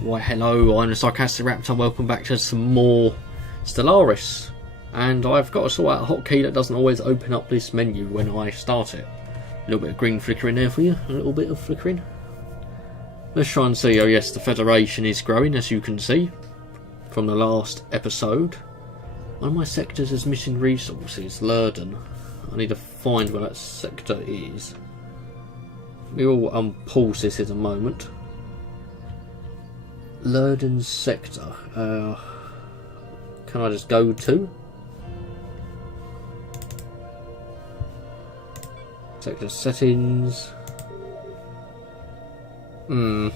Why hello, I'm the Sarcastic Raptor, welcome back to some more Stellaris. And I've got to sort out a hotkey that doesn't always open up this menu when I start it. A little bit of green flickering there for you, a little bit of flickering. Let's try and see. Oh yes, the Federation is growing, as you can see from the last episode. One of my sectors is missing resources, Lurden. I need to find where that sector is. We will unpause this in a moment. Lurden's sector. Can I just go to? Sector settings. Where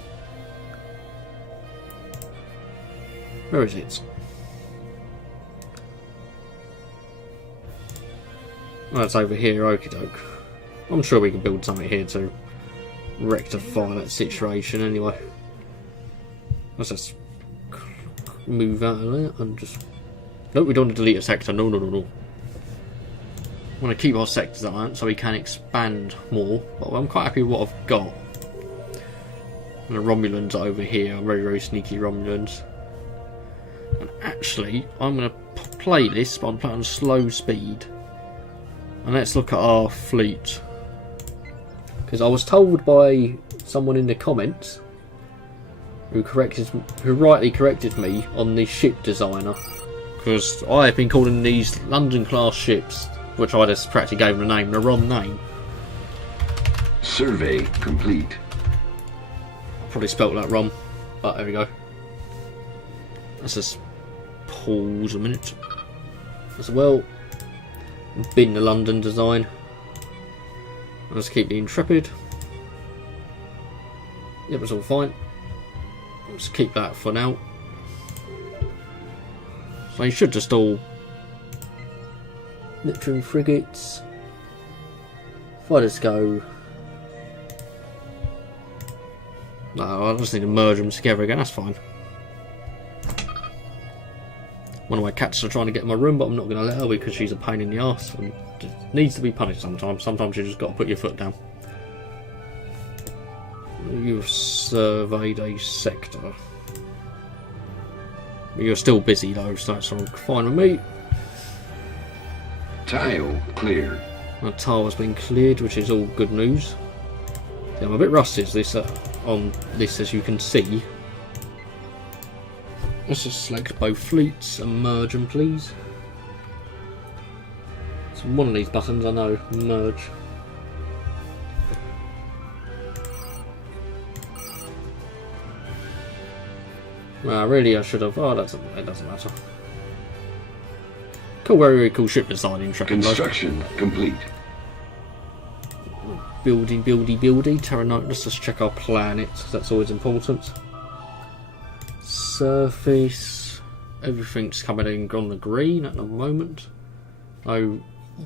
is it? Well, it's over here, okie doke. I'm sure we can build something here to rectify that situation anyway. Let's just move out of there and just... No, we don't want to delete a sector, no. We want to keep our sectors at that so we can expand more, but I'm quite happy with what I've got. And the Romulans are over here, very sneaky Romulans. And actually, I'm going to play this, but I'm playing on slow speed. And let's look at our fleet. Because I was told by someone in the comments who rightly corrected me on the ship designer. Because I have been calling these London class ships, which I just practically gave them a name, the wrong name. Survey complete. Probably spelt that wrong, but there we go. Let's just pause a minute. As well, bin the London design. Let's keep the Intrepid. Yep, it's all fine. Let's keep that for now. So you should just all Neptune frigates. If I just go... No, I just need to merge them together again, that's fine. One of my cats are trying to get in my room, but I'm not going to let her because she's a pain in the arse and just needs to be punished sometimes. Sometimes you just got to put your foot down. You've surveyed a sector. You're still busy though, so that's all fine with me. Tile cleared. My tile has been cleared, which is all good news. Yeah, I'm a bit rusty on this, as you can see. Let's just select both fleets and merge them, please. So one of these buttons, I know, merge. Well, really, I should have. Oh, it doesn't matter. Cool, very cool ship design. Interesting. Construction complete. Buildy. Terra Nova. Let's just check our planet. That's always important. Surface. Everything's coming in on the green at the moment. Oh,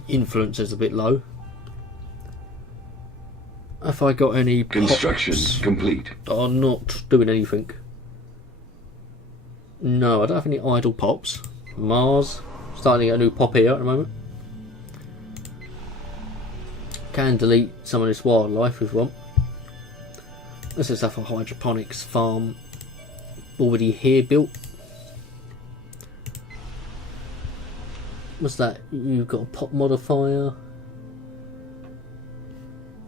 influence is a bit low. Have I got any construction pops complete that are not doing anything? No, I don't have any idle pops. Mars, starting to get a new pop here at the moment. Can delete some of this wildlife if we want. Let's just have a hydroponics farm already here built. What's that? You've got a pop modifier.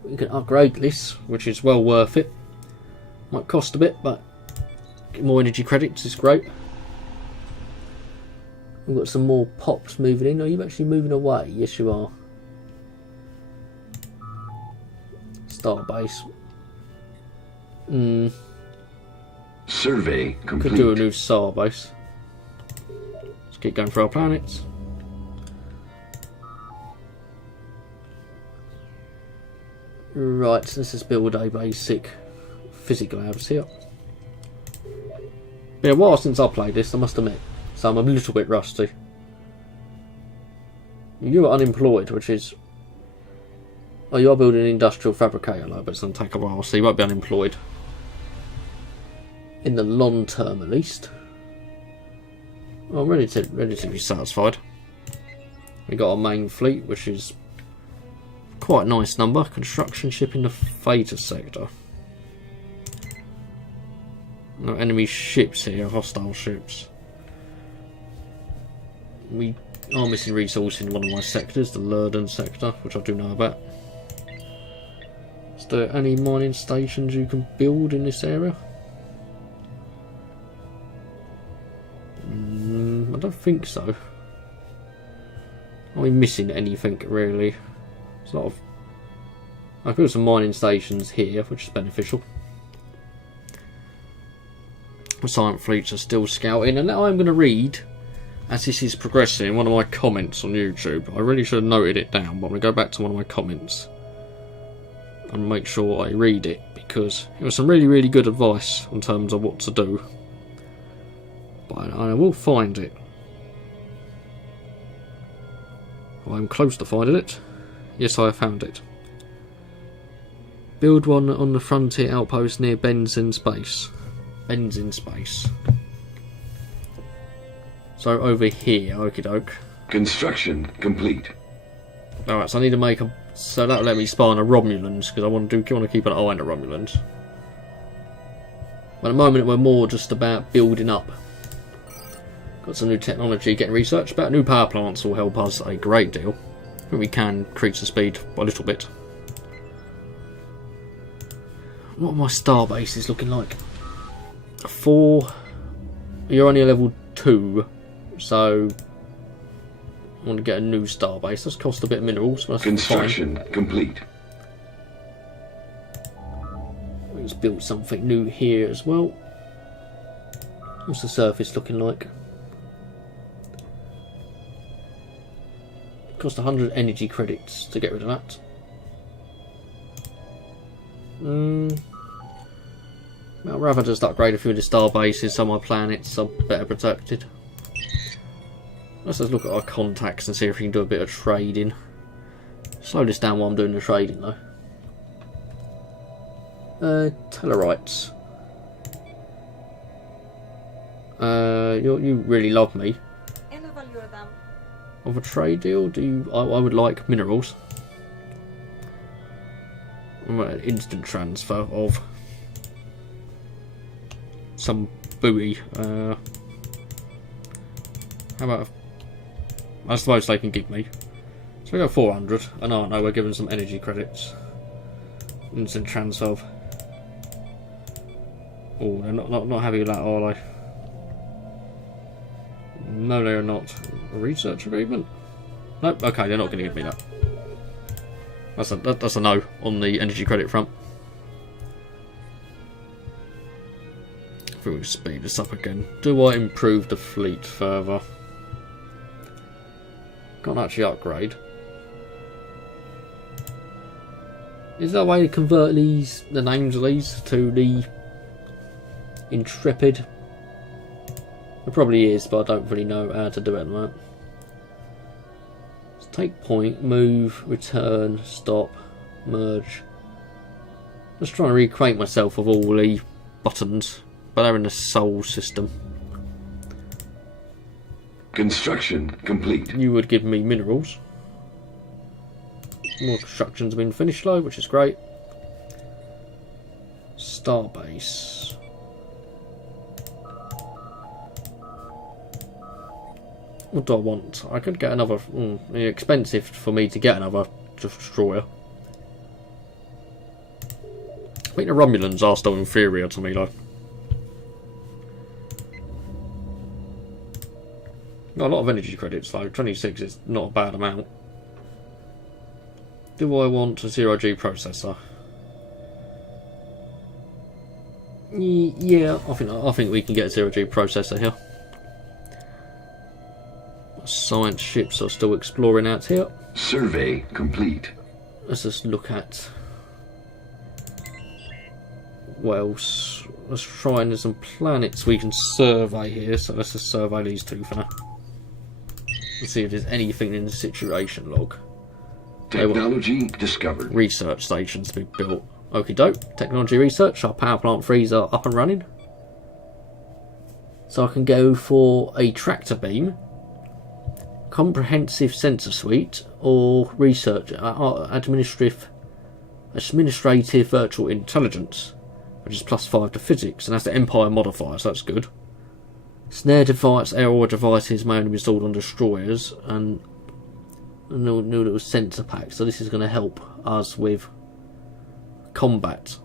You can upgrade this, which is well worth it. Might cost a bit, but get more energy credits is great. We've got some more pops moving in. Are you actually moving away? Yes, you are. Starbase. Survey complete. Could do a new Starbase. Let's keep going through our planets. Right, let's just build a basic physical house here. Been a while since I played this, I must admit, so I'm a little bit rusty. You are unemployed, which is... Oh, you are building an industrial fabricator, though, but it's going to take a while, so you won't be unemployed. In the long term, at least. Well, I'm relatively satisfied. We got our main fleet, which is quite a nice number. Construction ship in the Theta sector. No enemy ships here, hostile ships. We are missing resources in one of my sectors, the Lurden sector, which I do know about. Is there any mining stations you can build in this area? I don't think so. Are we missing anything really? There's a lot of... I built some mining stations here, which is beneficial. The silent fleets are still scouting, and now I'm going to read, as this is progressing, one of my comments on YouTube. I really should have noted it down, but I'm going to go back to one of my comments and make sure I read it, because it was some really good advice in terms of what to do. But I will find it. I'm close to finding it. Yes, I have found it. Build one on the frontier outpost near Benzin Space. Benzin Space. So over here, okie doke. Construction complete. Alright, so I need to make a... So that'll let me spawn a Romulans, because I want to keep an eye on the Romulans. But at the moment we're more just about building up. Got some new technology getting researched about. New power plants will help us a great deal. I think we can increase the speed by a little bit. What are my star bases looking like? 4. You're only a level 2, so I want to get a new star base. That's cost a bit of minerals, but that's construction fine. Complete. Let's build something new here as well. What's the surface looking like? Cost 100 energy credits to get rid of that. I'd rather just upgrade a few of the star bases so my planets are better protected. Let's just look at our contacts and see if we can do a bit of trading. Slow this down while I'm doing the trading though. Tellarites. You really love me. Of a trade deal? I would like minerals. An instant transfer of some buoy. How about... That's the most they can give me. So we go 400. And oh no, we're given some energy credits. Instant transfer of... Oh, they're not happy with that, are they? No, they're not. A research agreement? Nope, okay, they're not going to give me that. That's a no on the energy credit front. I think we'll speed this up again. Do I improve the fleet further? Can't actually upgrade. Is there a way to convert the names of these to the Intrepid? There probably is, but I don't really know how to do it at the moment. Let's take point, move, return, stop, merge. Just trying to reacquaint myself with all the buttons, but they're in the Sol system. Construction complete. You would give me minerals. More construction's been finished though, which is great. Starbase. What do I want? I could get another... it's expensive for me to get another destroyer. I think the Romulans are still inferior to me though. Got a lot of energy credits though. 26 is not a bad amount. Do I want a 0G processor? Yeah, I think we can get a 0G processor here. Science ships are still exploring out here. Survey complete. Let's just look at what else. Let's try and there's some planets we can survey here. So let's just survey these two for now. Let's see if there's anything in the situation log. Technology discovered. Research stations to be built. Okie doke. Technology research. Our power plant 3s are up and running. So I can go for a tractor beam, comprehensive sensor suite, or research administrative virtual intelligence. which is +5 to physics, and that's the Empire modifier, so that's good. Snare device, error devices may only be installed on destroyers, and a new little sensor pack, so this is going to help us with combat.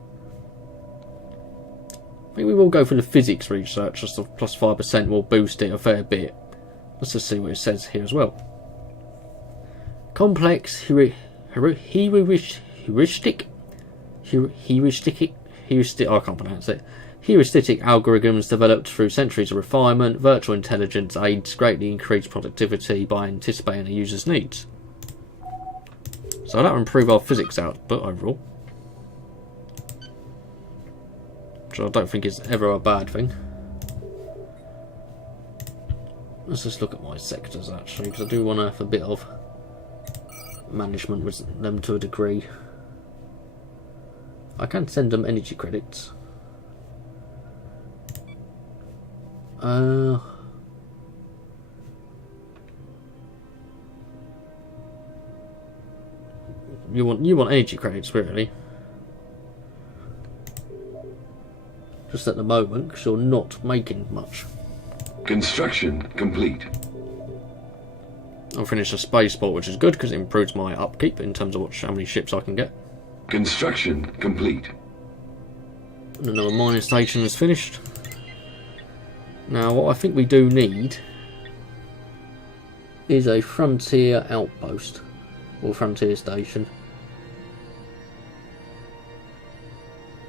I think we will go for the physics research, just the +5% will boost it a fair bit. Let's just see what it says here as well. Complex heuristic, I can't pronounce it. Heuristic algorithms developed through centuries of refinement, virtual intelligence aids greatly increase productivity by anticipating a user's needs. So that will improve our physics output overall, which I don't think is ever a bad thing. Let's just look at my sectors actually, because I do want to have a bit of management with them to a degree. I can send them energy credits. You want energy credits really? Just at the moment, because you're not making much. Construction complete. I'll finish a spaceport, which is good because it improves my upkeep in terms of how many ships I can get. Construction complete. And another mining station is finished. Now, what I think we do need is a frontier outpost or frontier station,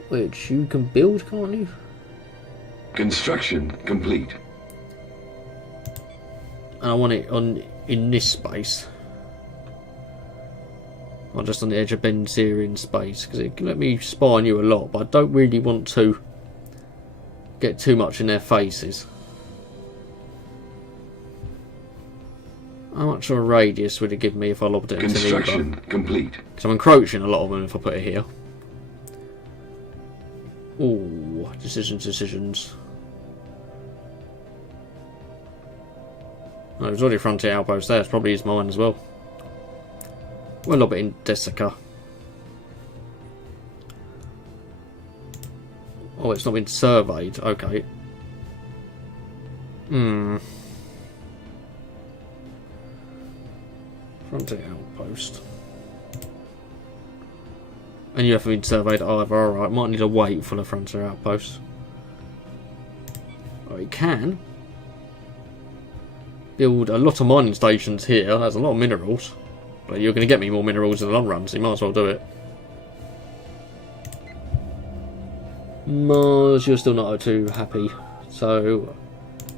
which you can build, can't you? Construction complete. And I want it in this space, not just on the edge of Benzerian space, because it can let me spy on you a lot, but I don't really want to get too much in their faces. How much of a radius would it give me if I lobbed it into the Construction complete. Because I'm encroaching a lot of them if I put it here. Ooh, decisions. No, there's already a frontier outpost there, it probably is mine as well. We'll lob it in Desica. Oh, it's not been surveyed, okay. Frontier outpost. And you haven't been surveyed either, alright. Might need to wait for the frontier outpost. Oh, we can build a lot of mining stations here. There's a lot of minerals. But you're going to get me more minerals in the long run, so you might as well do it. Mars, you're still not too happy. So,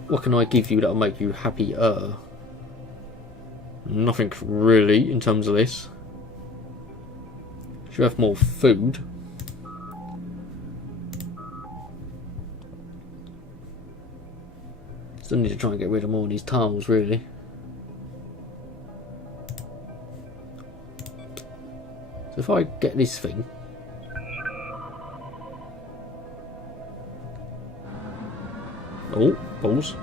what can I give you that'll make you happier? Nothing really in terms of this. Should have more food. Still need to try and get rid of more of these tiles, really. So if I get this thing, oh, balls.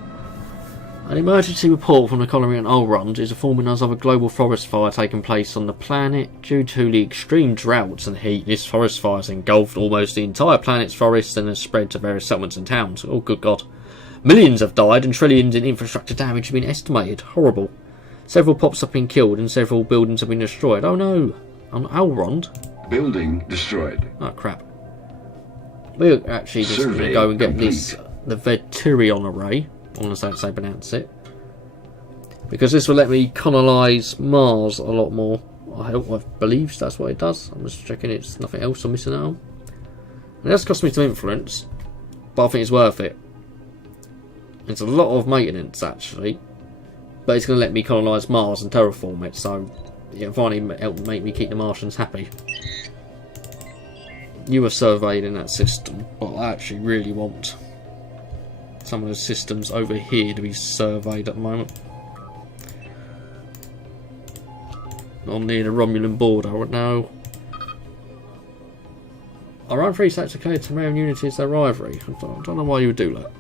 An emergency report from the colony on Elrond is informing us of a global forest fire taking place on the planet. Due to the extreme droughts and heat, this forest fire has engulfed almost the entire planet's forests and has spread to various settlements and towns. Oh, good God. Millions have died and trillions in infrastructure damage have been estimated. Horrible. Several pops have been killed and several buildings have been destroyed. Oh no. On Elrond? Building destroyed. Oh, crap. We're actually just going to go and get this, the Veturion array. I want to say how to pronounce it, because this will let me colonise Mars a lot more. I believe that's what it does. I'm just checking it's nothing else I'm missing out on. It does cost me some influence, but I think it's worth it. It's a lot of maintenance actually, but it's going to let me colonise Mars and terraform it, so yeah, finally help make me keep the Martians happy. You were surveyed in that system, but I actually really want some of the systems over here to be surveyed at the moment. On near the Romulan border, no. Around 3 sets of clear Temerian unities their rivalry. I don't know why you would do that.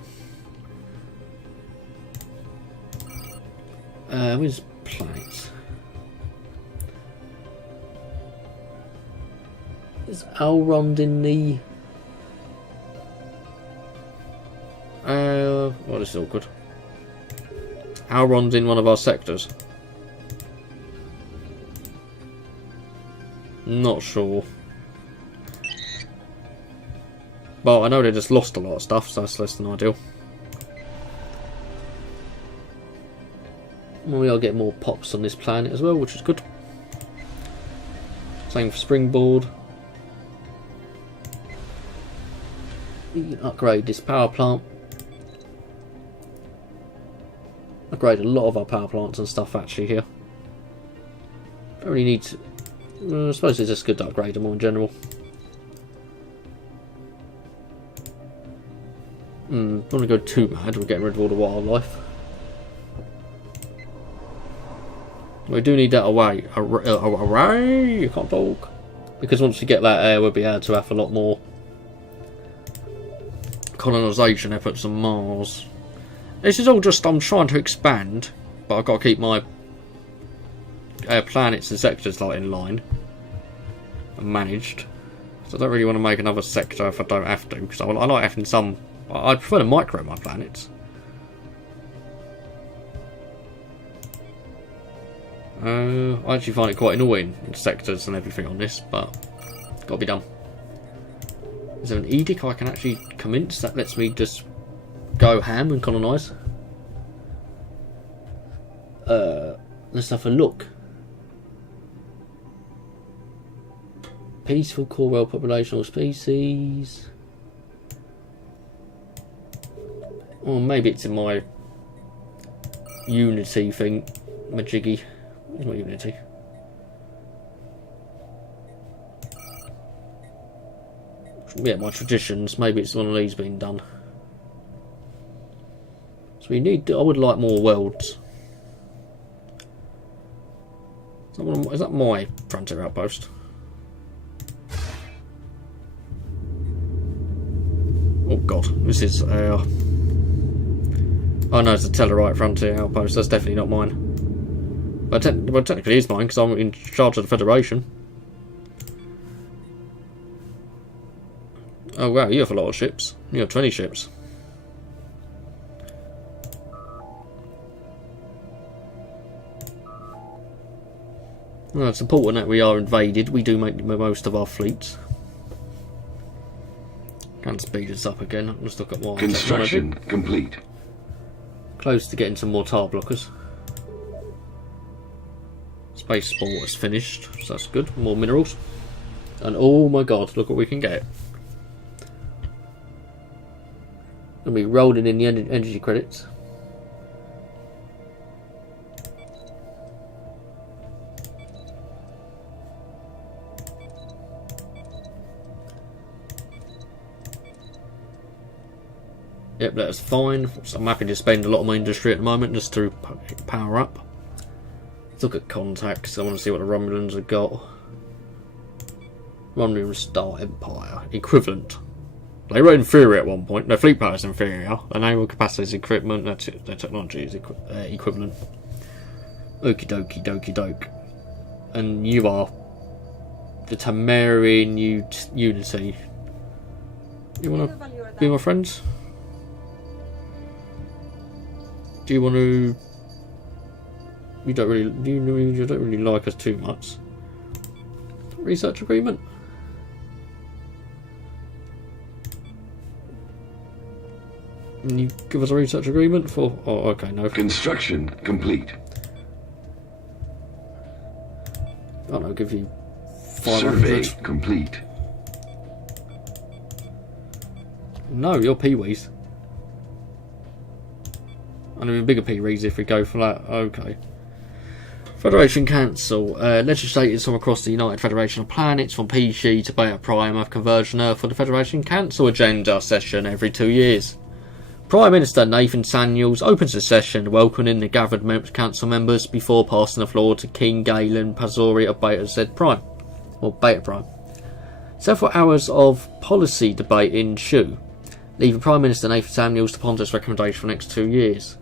Where's planets? Is Elrond in the Well, this is awkward. Alron's in one of our sectors. Not sure. But I know they just lost a lot of stuff, so that's less than ideal. We are getting more pops on this planet as well, which is good. Same for Springboard. We can upgrade this power plant. Upgrade a lot of our power plants and stuff actually here. Don't really need to. I suppose it's just good to upgrade them all in general. Don't want to go too mad. We're getting rid of all the wildlife. We do need that array. Array! You can't talk. Because once we get that air, we'll be able to have a lot more colonisation efforts on Mars. This is all just, I'm trying to expand, but I've got to keep my planets and sectors like in line and managed. So I don't really want to make another sector if I don't have to, because I like having some. I prefer to micro my planets. I actually find it quite annoying in sectors and everything on this, but it's got to be done. Is there an edict I can actually commence that lets me just go ham and colonise? Let's have a look. Peaceful core world populational species. Or maybe it's in my Unity thing. Majiggy. It's not Unity. Yeah, my traditions. Maybe it's one of these being done. So we need. I would like more worlds. Is that my frontier outpost? Oh god, this is. Oh no, it's a Tellarite frontier outpost. That's definitely not mine. But technically, it is mine because I'm in charge of the Federation. Oh wow, you have a lot of ships. You have 20 ships. Well, it's important that we are invaded. We do make the most of our fleets. Can speed us up again. Let's look at more. Construction complete. Close to getting some more tar blockers. Space sport is finished, so that's good. More minerals. And oh my god, look what we can get. Gonna be rolling in the energy credits. Yep, that's fine. So I'm happy to spend a lot of my industry at the moment just to power up. Let's look at contacts. I want to see what the Romulans have got. Romulan Star Empire. Equivalent. They were inferior at one point. Their fleet power is inferior. Their naval capacity is equipment. Their technology is equivalent. Okie dokie dokie doke. And you are the Tamarian Unity. You want to be my friends? Do you want to? You don't really like us too much. Research agreement. And you give us a research agreement for? Oh, okay, no. Construction complete. I don't know, give you 500. Survey complete. No, you're peewees. And even bigger peewees if we go for that. Okay. Federation Council. Legislators from across the United Federation of Planets, from PG to Beta Prime, have converged on Earth for the Federation Council agenda session every 2 years. Prime Minister Nathan Samuels opens the session, welcoming the gathered council members before passing the floor to King Galen Pazori of Beta Z Prime, or Beta Prime. Several hours of policy debate ensue, leaving Prime Minister Nathan Samuels to ponder his recommendation for the next 2 years.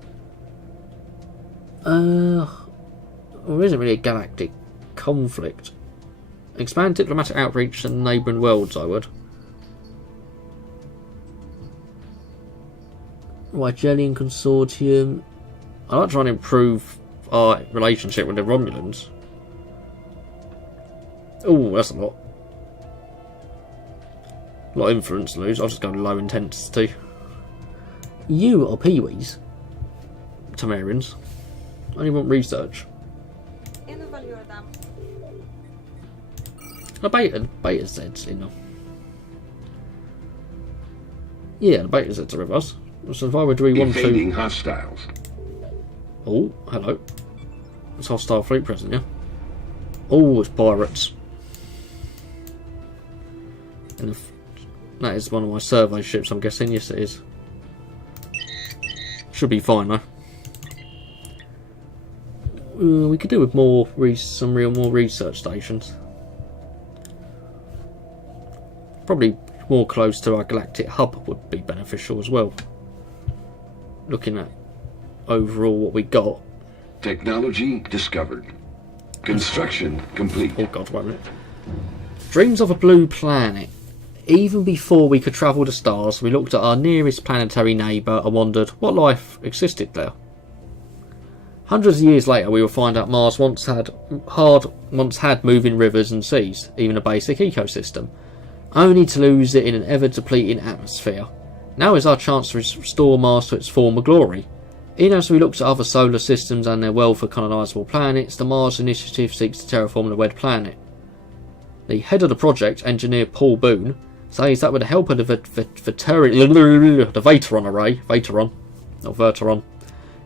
There isn't really a galactic conflict. Expand diplomatic outreach to neighbouring worlds, I would. Rigelian Consortium. I like trying to improve our relationship with the Romulans. Oh, that's a lot. A lot of influence to lose. I'll just go low intensity. You are Peewees. Tamarians. I only want research. The beta Zeds in them. Yeah, the beta Zeds are with us. So why would we want to... Evading hostiles. Oh, hello. It's hostile fleet present, yeah? Oh, it's pirates. And if that is one of my survey ships, I'm guessing. Yes, it is. Should be fine, though. We could do with more more research stations. Probably more close to our galactic hub would be beneficial as well. Looking at overall what we got. Technology discovered. Construction complete. Oh god, wait a minute. Dreams of a blue planet. Even before we could travel the stars, we looked at our nearest planetary neighbour and wondered what life existed there. Hundreds of years later, we will find out Mars once had moving rivers and seas, even a basic ecosystem, only to lose it in an ever-depleting atmosphere. Now is our chance to restore Mars to its former glory. Even as we look to other solar systems and their wealth of colonisable planets, the Mars Initiative seeks to terraform the Red Planet. The head of the project, engineer Paul Boone, says that with the help of the Vateron array, not Verteron,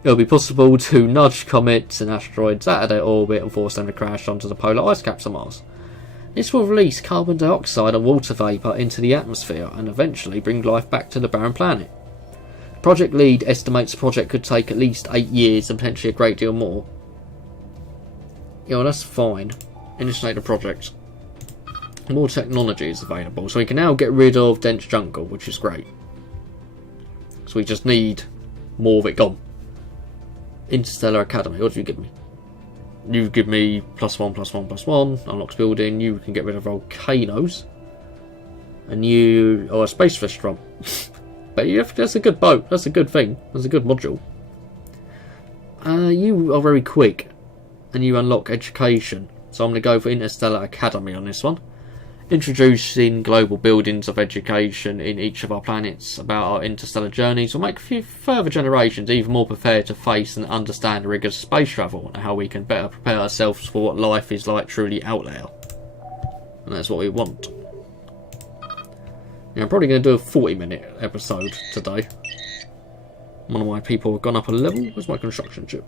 it will be possible to nudge comets and asteroids out of their orbit and force them to crash onto the polar ice caps of Mars. This will release carbon dioxide and water vapour into the atmosphere and eventually bring life back to the barren planet. Project lead estimates the project could take at least 8 years and potentially a great deal more. Yeah, well, that's fine. Initiate the project. More technology is available, so we can now get rid of dense jungle, which is great. So we just need more of it gone. Interstellar Academy, what do you give me? You give me +1/+1/+1, unlocks building, you can get rid of volcanoes. And you are a space restaurant. But that's a good boat, that's a good thing, that's a good module. You are very quick, and you unlock education. So I'm going to go for Interstellar Academy on this one. Introducing global buildings of education in each of our planets about our interstellar journeys will make further generations even more prepared to face and understand the rigours of space travel and how we can better prepare ourselves for what life is like truly out there. And that's what we want. Now, I'm probably going to do a 40-minute episode today. One of my people have gone up a level. Where's my construction ship?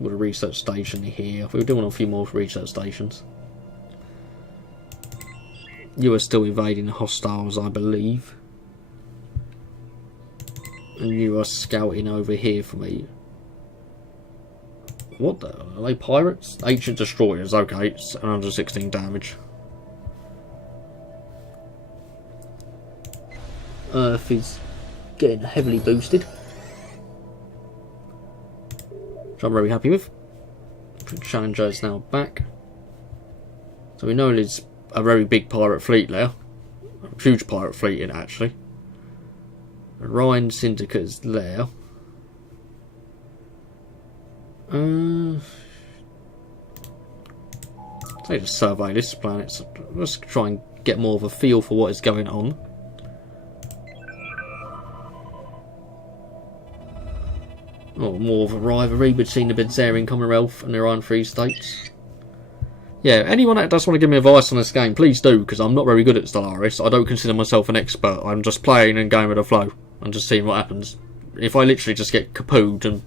With a research station here. We're doing a few more research stations. You are still evading the hostiles, I believe. And you are scouting over here for me. What the? Are they pirates? Ancient destroyers, okay. It's 116 damage. Earth is getting heavily boosted. Which I'm very happy with. Challenger is now back. So we know there's a very big pirate fleet there. A huge pirate fleet in it, actually. The Rhine Syndicate is there. Let's just survey this planet. So let's try and get more of a feel for what is going on. Oh, more of a rivalry between the Benzarian Commonwealth and the Iron Free States. Yeah, anyone that does want to give me advice on this game, please do, because I'm not very good at Stellaris. I don't consider myself an expert. I'm just playing and going with the flow and just seeing what happens. If I literally just get kapooed and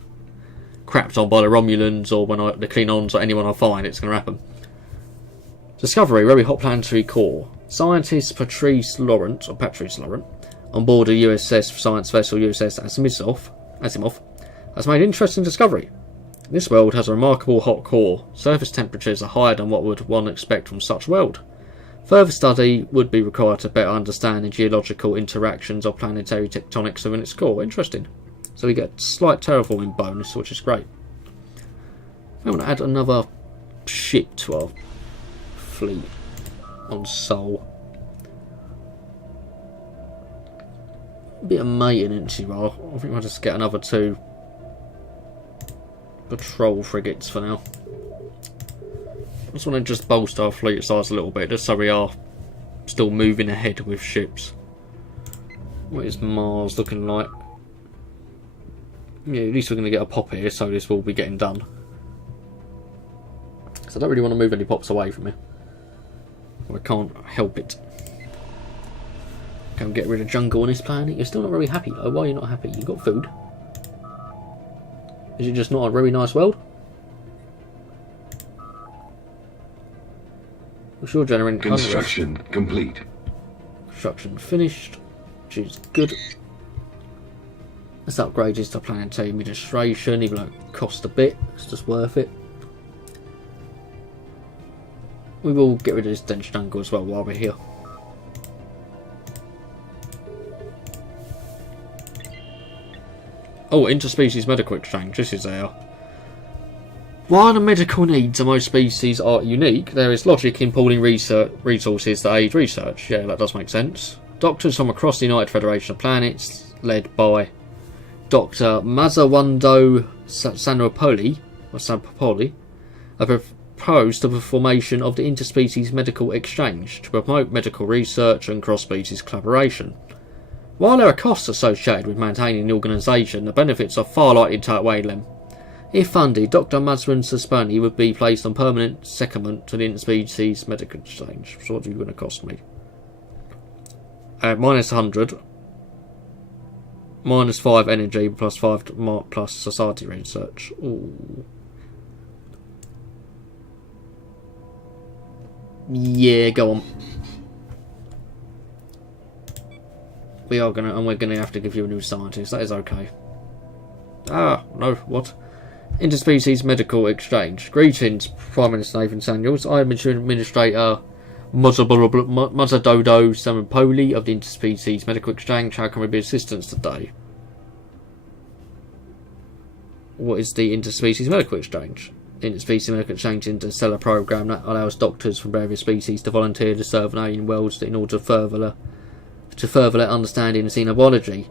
crapped on by the Romulans or the Klingons or anyone I find, it's going to happen. Discovery, very hot planetary core. Scientist Patrice Laurent, on board a USS science vessel USS Asimov, has made interesting discovery. This world has a remarkable hot core. Surface temperatures are higher than what would one expect from such world. Further study would be required to better understand the geological interactions of planetary tectonics within its core. Interesting. So we get a slight terraforming bonus, which is great. I want to add another ship to our fleet on Sol. bit of maintenance you are. I think I'll just get another 2 patrol frigates for now. I just want to just bolster our fleet size a little bit, just so we are still moving ahead with ships. What is Mars looking like? Yeah, at least we're going to get a pop here, so this will be getting done. So I don't really want to move any pops away from here. I can't help it. Can't get rid of jungle on this planet. You're still not very happy though. Why are you not happy? You got food. Is it just not a very nice world? I'm sure generating Construction complete. Construction finished, which is good. Let's upgrade this to planetary administration, even though it cost a bit. It's just worth it. We will get rid of this dense jungle as well while we're here. Oh, interspecies medical exchange. This is there. While the medical needs of most species are unique, there is logic in pooling resources that aid research. Yeah, that does make sense. Doctors from across the United Federation of Planets, led by Dr. Mazzawando Sanopoli, have proposed the formation of the interspecies medical exchange to promote medical research and cross-species collaboration. While there are costs associated with maintaining the organisation, the benefits are far likely to outweigh them. If funded, Dr. Mazwin Saspani would be placed on permanent secondment to the interspecies medical exchange. So what are you going to cost me? Minus 100. Minus 5 energy, plus 5 plus society research. Ooh. Yeah, go on. We're gonna have to give you a new scientist. That is okay. Ah, no, what? Interspecies medical exchange. Greetings, Prime Minister Nathan Samuels. I am Administrator Muzzadodo Samapoli of the Interspecies Medical Exchange. How can we be of assistance today? What is the Interspecies Medical Exchange? The Interspecies Medical Exchange is an interstellar program that allows doctors from various species to volunteer to serve alien worlds in order to further their understanding of xenobiology.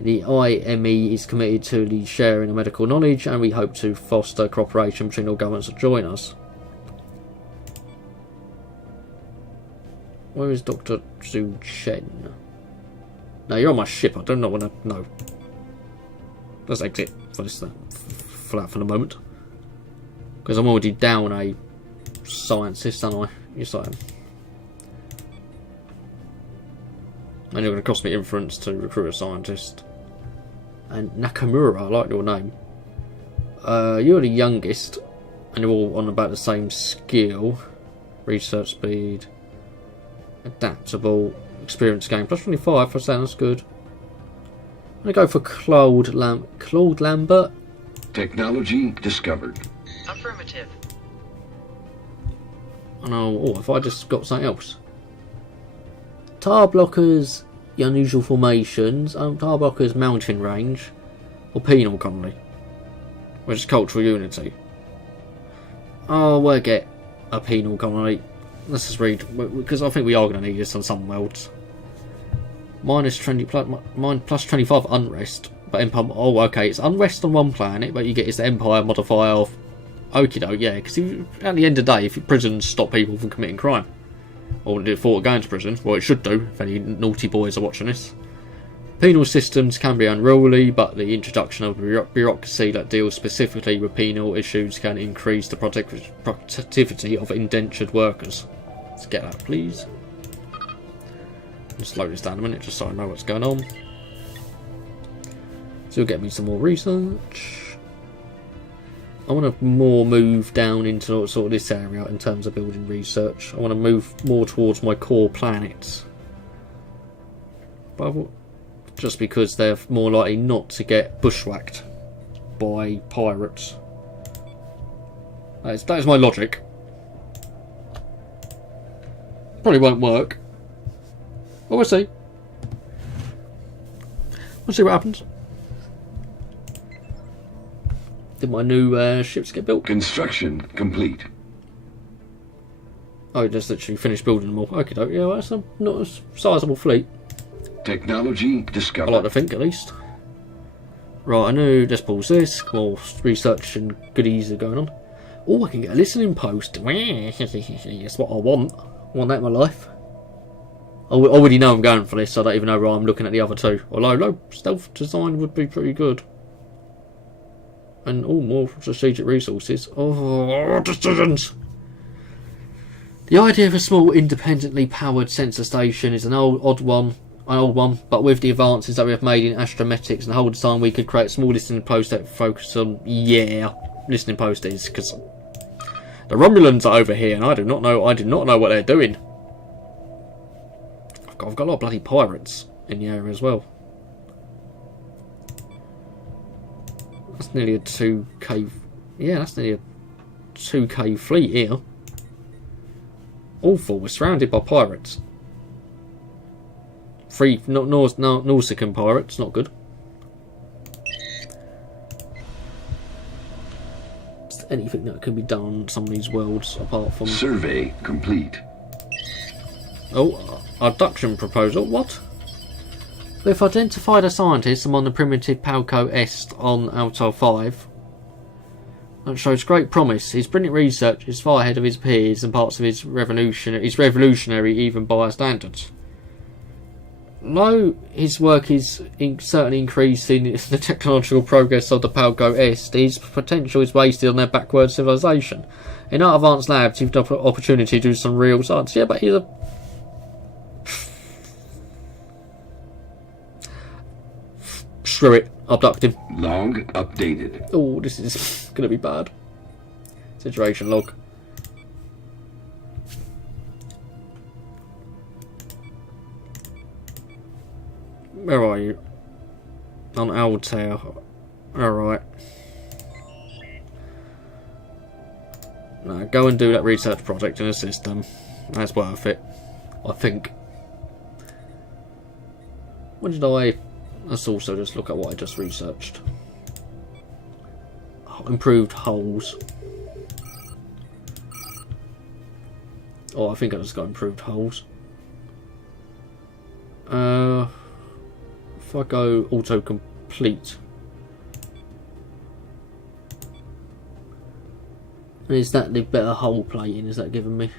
The IME is committed to the sharing of medical knowledge, and we hope to foster cooperation between all governments that join us. Where is Dr. Zhu Chen? No, you're on my ship. I do not want to know. Let's exit for this for the moment, because I'm already down a scientist, aren't I? Yes, I am. And you're going to cost me inference to recruit a scientist. And Nakamura, I like your name. You're the youngest, and you're all on about the same skill. Research speed, adaptable, experience gain, plus 25, that's good. I'm going to go for Claude Lambert. Technology discovered. Affirmative. Oh, if I just got something else. Tar blockers, the unusual formations, tar blockers, mountain range, or penal colony, which is cultural unity. Oh, we'll get a penal colony. Let's just read, because I think we are going to need this on some worlds. Minus 20 plus 25 unrest, but Empire. Oh, okay, it's unrest on one planet, but you get the Empire modifier of. Okie doke, yeah, because at the end of the day, if prisons stop people from committing crime. Or wouldn't it thought of going to prison? Well, it should do, if any naughty boys are watching this. Penal systems can be unruly, but the introduction of bureaucracy that deals specifically with penal issues can increase the productivity of indentured workers. Let's get that, please. I'll slow this down a minute, just so I know what's going on. So you'll get me some more research. I want to more move down into sort of this area in terms of building research. I want to move more towards my core planets. But just because they're more likely not to get bushwhacked by pirates. That is my logic. Probably won't work. But we'll see. We'll see what happens. Did my new ships get built? Construction complete. Oh, just literally finished building them all. Okay, yeah, well, that's not a sizable fleet. Technology I discovered. like to think, at least. Right, I know. Let's pause this. More research and goodies are going on. Oh, I can get a listening post. That's what I want. I want that in my life. I already know I'm going for this, so I don't even know why I'm looking at the other two. Although low stealth design would be pretty good. And more strategic resources. Oh, decisions! The idea of a small, independently powered sensor station is an old one, but with the advances that we have made in astrometics and the whole design, we could create a small listening post that focus on, listening post is, because the Romulans are over here, and I do not know what they're doing. I've got a lot of bloody pirates in the area as well. That's nearly a 2k. Yeah, that's nearly a 2k fleet here. Awful. We're surrounded by pirates. Three Nausicaan pirates. Not good. Is there anything that can be done on some of these worlds apart from Survey complete. Oh, abduction proposal. What? We've identified a scientist among the primitive Palco Est on Altar 5. That shows great promise. His brilliant research is far ahead of his peers and parts of his revolutionary even by our standards. Though his work is certainly increasing the technological progress of the Palco Est, his potential is wasted on their backward civilization. In our advanced labs, you've got an opportunity to do some real science. Yeah, but he's a... Screw it. Abduct him. Log updated. Oh, this is going to be bad. Situation log. Where are you? On Altair. Alright. No, go and do that research project in the system. That's worth it. I think. What did I... Let's also just look at what I just researched. Improved hulls. Oh, I think I just got improved hulls. If I go auto-complete. Is that the better hull plating? Is that giving me?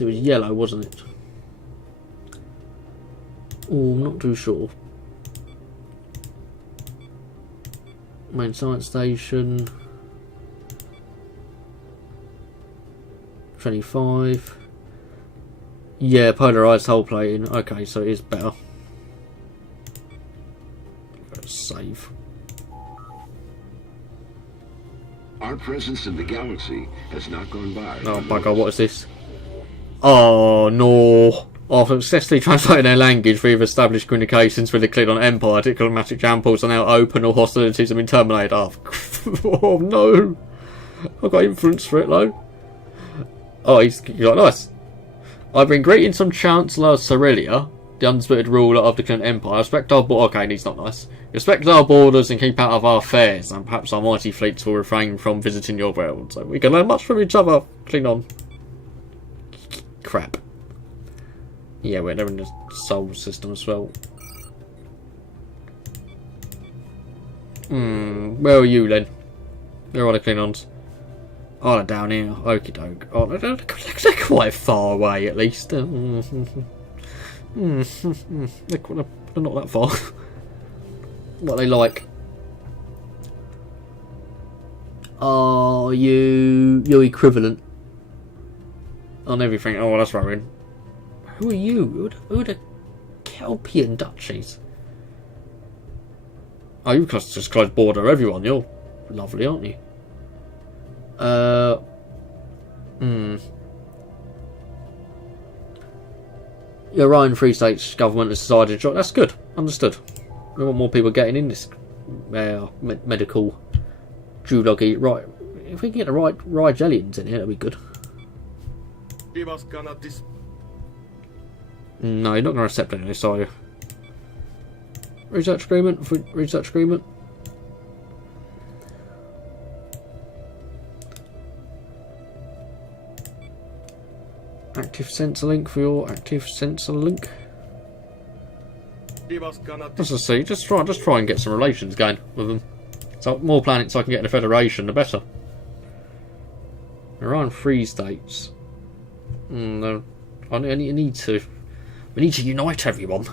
It was yellow, wasn't it? Oh, I'm not too sure. Main science station. 25. Yeah, polarized hull plating. Okay, so it is better. Save. Our presence in the galaxy has not gone by. Oh, bugger, what is this? Oh, no. After successfully translating their language, we've established communications with the Klingon Empire. Diplomatic channels are now open, all hostilities have been terminated. Oh, no. I've got influence for it, though. Oh, he's like, nice. I bring greetings from Chancellor Cerilia, the undisputed ruler of the Klingon Empire. Respect our borders. Okay, he's not nice. Respect our borders and keep out of our affairs, and perhaps our mighty fleets will refrain from visiting your world. So we can learn much from each other, Klingon. Crap. Yeah, they're in the solar system as well. Where are you then? Where are the Klingons? Oh, they're down here. Okie doke. Oh, they're quite far away at least. They're not that far. What are they like? Are you're equivalent on everything? Oh, that's worrying. Who are you? Who are the Kelpian duchies? Oh, you've just close border everyone. You're lovely, aren't you? The Orion Free States government has decided to... That's good. Understood. We want more people getting in this medical geology. Right. If we can get the right Rigelians in here, that'd be good. No, you're not going to accept any of this, are you? Research agreement? Research agreement? sensor link for your active sensor link. Let's just see. Just try and get some relations going with them. So more planets I can get in the Federation, the better. There are 3 states. No, I need to. We need to unite everyone.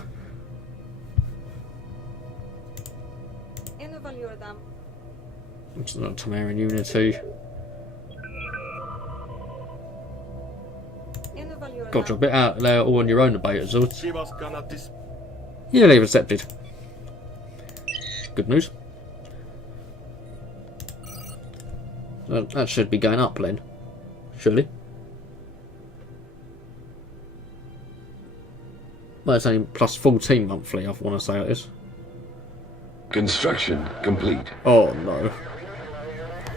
Which is not Tamarian Unity. God, you're a bit out there all on your own about it, Zord. Yeah, they've accepted. Good news. That should be going up then, surely. Well, it's only plus 14 monthly, I want to say it is. Construction complete. Oh no.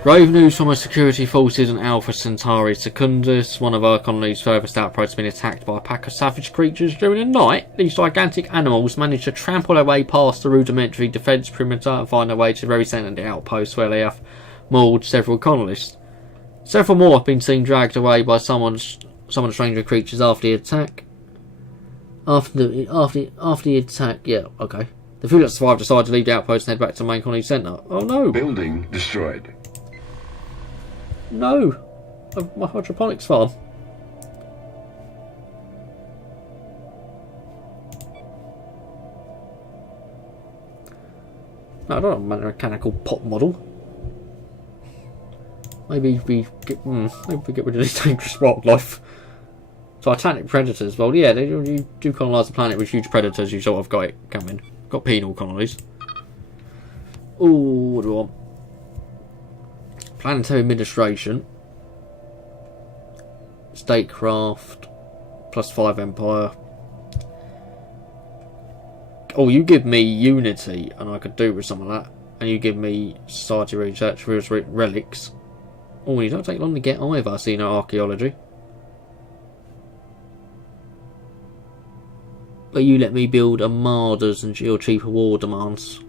Grave news from our security forces and Alpha Centauri Secundus. One of our colony's furthest outposts has been attacked by a pack of savage creatures during the night. These gigantic animals managed to trample their way past the rudimentary defence perimeter and find their way to the very centre of the outpost, where they have mauled several colonists. Several more have been seen dragged away by some of the stranger creatures after the attack. After the attack, yeah, okay. The few that survived decided to leave the outpost and head back to the main colony centre. Oh no! Building destroyed. No! My hydroponics farm. No, I don't want a mechanical pop model. Maybe we get rid of this dangerous wildlife. Titanic predators. Well, yeah, you do colonise the planet with huge predators. You sort of got it coming. Got penal colonies. Ooh, what do I want? Planetary administration. Statecraft. +5 empire. Oh, you give me unity, and I could do with some of that. And you give me society research with relics. Oh, you don't take long to get either. I see no archaeology. But you let me build a Marders and your cheaper war demands.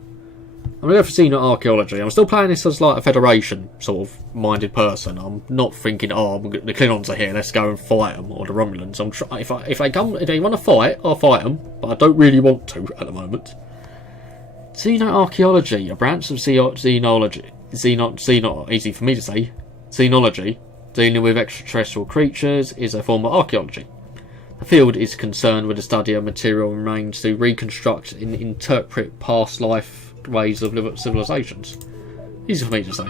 I'm going to go for senior archaeology. I'm still playing this as like a Federation sort of minded person. I'm not thinking, oh, the Klingons are here, let's go and fight them, or the Romulans. If they want to fight, I'll fight them, but I don't really want to at the moment. Xenoarchaeology, a branch of xenology. Easy for me to say. Xenology, dealing with extraterrestrial creatures, is a form of archaeology. The field is concerned with the study of material remains to reconstruct and interpret past life ways of civilizations. Easy for me to say.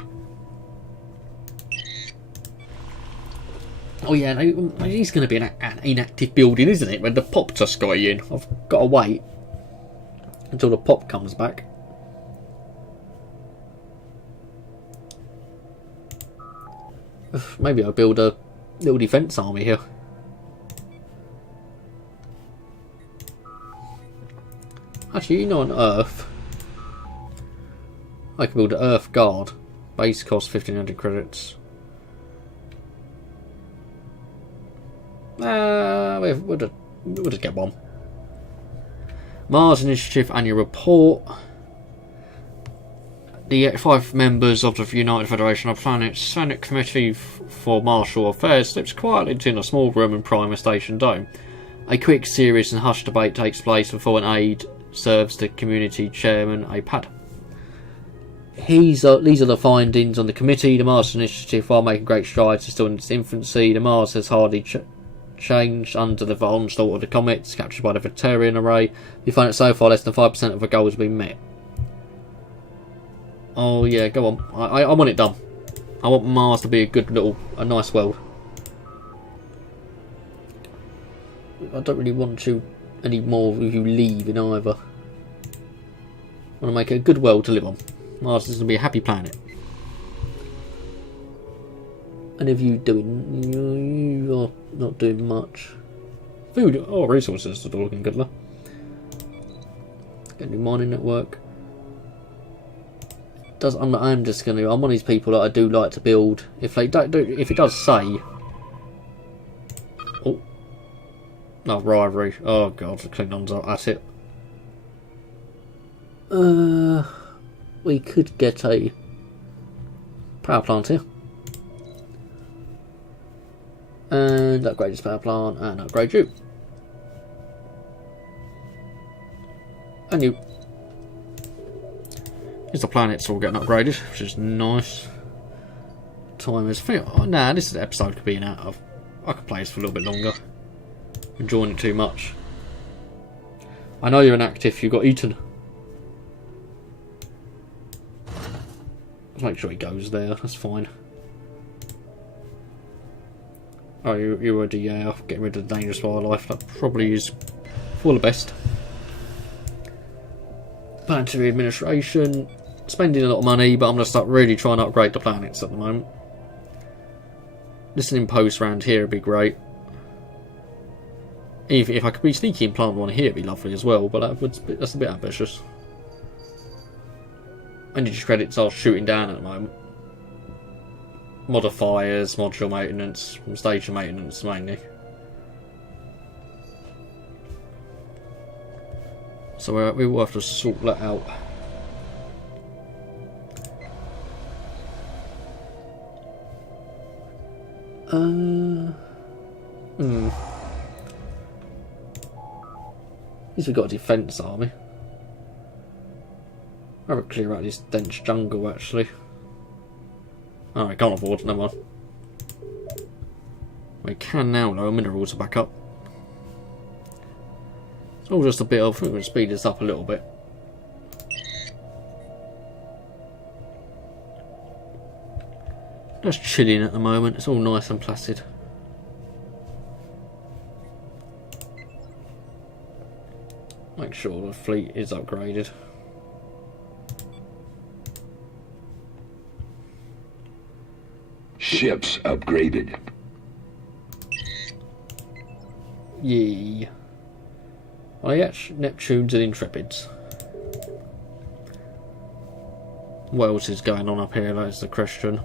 Oh yeah, it's going to be an inactive building, isn't it? When the pop just got in. I've got to wait until the pop comes back. Maybe I'll build a little defence army here. Actually, you know, on Earth, I could build an Earth Guard. Base cost 1500 credits. We'll just get one. Mars Initiative Annual Report. The 5 members of the United Federation of Planets Senate Committee for Martial Affairs slips quietly into a small room in Primer Station Dome. A quick, serious and hushed debate takes place before an aide serves the community chairman a pad. These are the findings on the committee. The Mars Initiative, while making great strides, is still in its infancy. The Mars has hardly changed under the onslaught of the comets captured by the Veterian array. We find that so far less than 5% of the goals have been met. Oh yeah, go on. I want it done. I want Mars to be a nice world. I don't really want you any more of you leaving either. I want to make it a good world to live on. Mars is going to be a happy planet. And if you are not doing much. Food, resources are looking good. Get a new mining network. I'm one of these people that I do like to build. If it does say, no, rivalry. Oh god, the Klingons are at it. We could get a power plant here. And upgrade this power plant, and upgrade you. And you. Here's the planets all getting upgraded, which is nice. Time is... Oh, nah, this episode could be an out of... I could play this for a little bit longer. Enjoying it too much. I know you're inactive, you got eaten. Let's make sure he goes there, that's fine. Oh, you're already, yeah, getting rid of the dangerous wildlife. That probably is for the best. Planetary administration. Spending a lot of money, but I'm going to start really trying to upgrade the planets at the moment. Listening posts around here would be great. If I could be sneaky and plant one here, it'd be lovely as well, but that's a bit ambitious. Energy credits are shooting down at the moment. Modifiers, module maintenance, station maintenance mainly. So we will have to sort that out. At least we've got a defence army. I'll have to clear out this dense jungle actually. Oh, I can't afford it, never mind. We can now though, minerals are back up. It's all just a bit of, I think we'll speed this up a little bit. Just chilling at the moment, it's all nice and placid. Make sure the fleet is upgraded. Ships upgraded. Yee. Oh yeah, Neptunes and Intrepids. What else is going on up here? That's the question.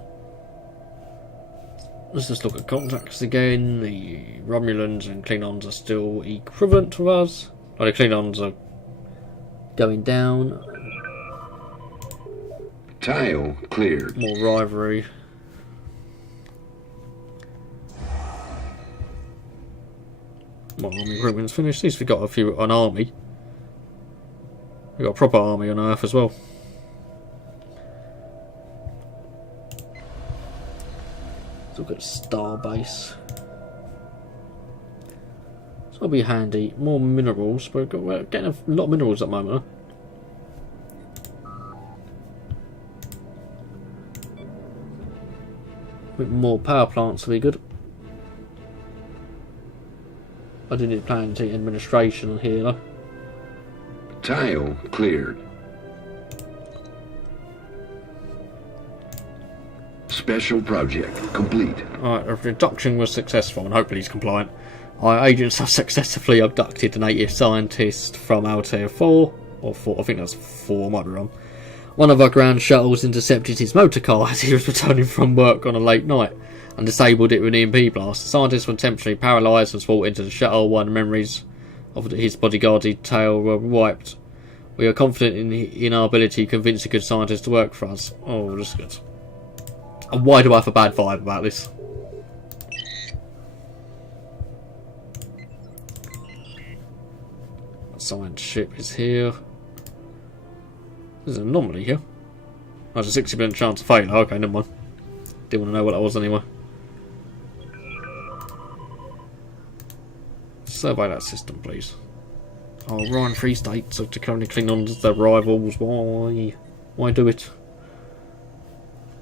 Let's just look at contacts again. The Romulans and Klingons are still equivalent to us. Oh, the Klingons are going down. Tile cleared. More rivalry. Well, army recruitment's finished. At least we've got an army. We've got a proper army on Earth as well. Let's look at Starbase. So that'll be handy. More minerals. We're getting a lot of minerals at the moment. With more power plants will be good. I do need planetary administration here though. Tile cleared. Special project complete. Alright, the abduction was successful and hopefully he's compliant. Our agents have successfully abducted a native scientist from Altair 4, or 4, I think that's 4, I might be wrong. One of our ground shuttles intercepted his motor car as he was returning from work on a late night and disabled it with an EMP blast. The scientist was temporarily paralysed and swore into the shuttle while the memories of his bodyguard detail were wiped. We are confident in our ability to convince a good scientist to work for us. Oh, that's good. And why do I have a bad vibe about this? Science ship is here. There's an anomaly here. There's a 60% chance of failure. Okay, never mind. Didn't want to know what that was anyway. Survey that system, please. Oh, Ryan Free States are declaring Klingons as their rivals. Why? Why do it?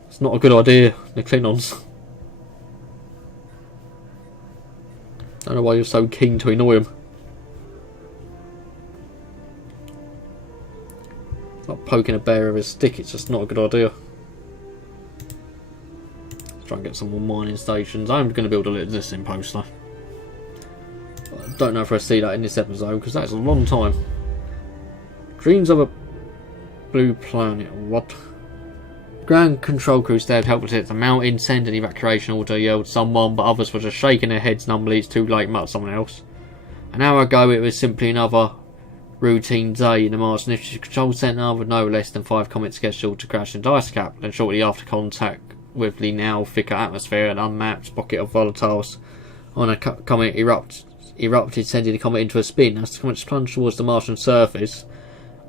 It's not a good idea, the Klingons. I don't know why you're so keen to annoy them. It's like poking a bear with a stick, it's just not a good idea. Let's try and get some more mining stations. I'm going to build a little listening post though. I don't know if I see that in this episode because that's a long time. Dreams of a blue planet. What? Ground control crew stayed helpless at the mountain, send an evacuation order, yelled someone, but others were just shaking their heads numbly. It's too late, muttered someone else. An hour ago it was simply another routine day in the Mars Initiative Control Centre with no less than 5 comets scheduled to crash into ice cap, and shortly after contact with the now thicker atmosphere, an unmapped pocket of volatiles On a comet erupted, sending the comet into a spin. As the comet plunged towards the Martian surface,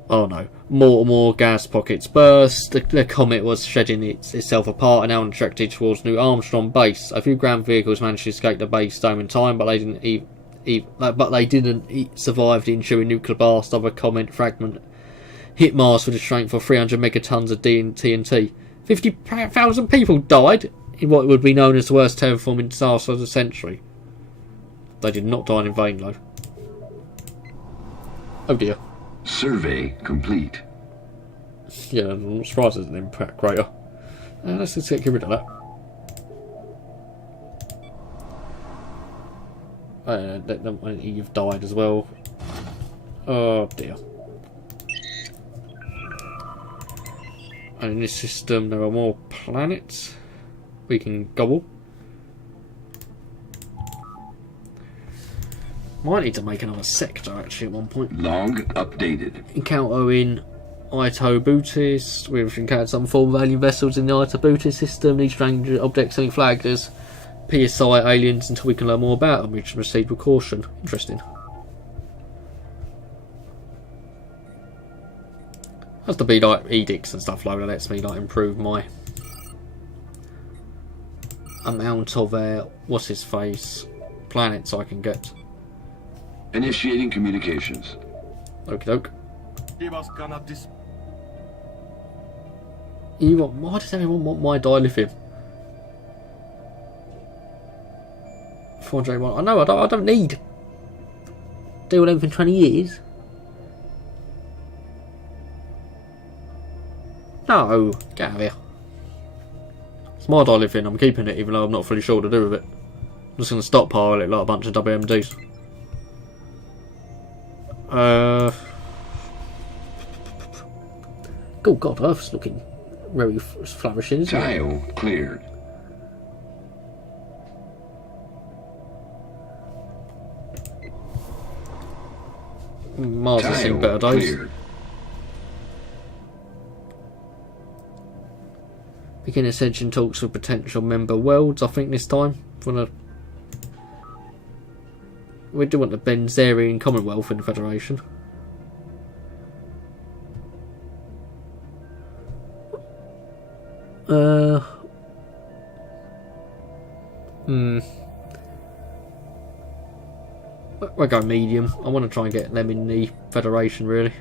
oh no, more gas pockets burst. The comet was shedding itself apart and now directed towards New Armstrong Base. A few ground vehicles managed to escape the base dome in time, but they didn't survive the ensuing nuclear blast of a comet fragment. Hit Mars with a strength of 300 megatons of TNT. 50,000 people died in what would be known as the worst terraforming disaster of the century. They did not die in vain, though. Oh dear. Survey complete. Yeah, I'm not surprised there's an impact crater. Let's just get rid of that. You've died as well. Oh dear. And in this system there are more planets we can gobble. Might need to make another sector actually at one point. Log updated. Encountering Ito Bootis. We've encountered some form of alien vessels in the Ito Bootis system. These strange objects are flagged as PSI aliens until we can learn more about them. We should proceed with caution. Interesting. Has to be like edicts and stuff like that. Lets me like improve my amount of what's his face planets I can get. Initiating communications. Okie doke. Why does anyone want my dilithium? 4J1. I know. I don't need. Deal with them for 20 years. No, get out of here. It's my dilithium. I'm keeping it, even though I'm not fully sure what to do with it. I'm just going to stockpile it like a bunch of WMDs. Oh god, Earth's looking very flourishing, isn't it? Tile cleared. Mars has seen better days. Cleared. Begin ascension talks with potential member worlds, I think this time. We do want the Benzarian Commonwealth in the Federation. We'll go medium. I want to try and get them in the Federation, really.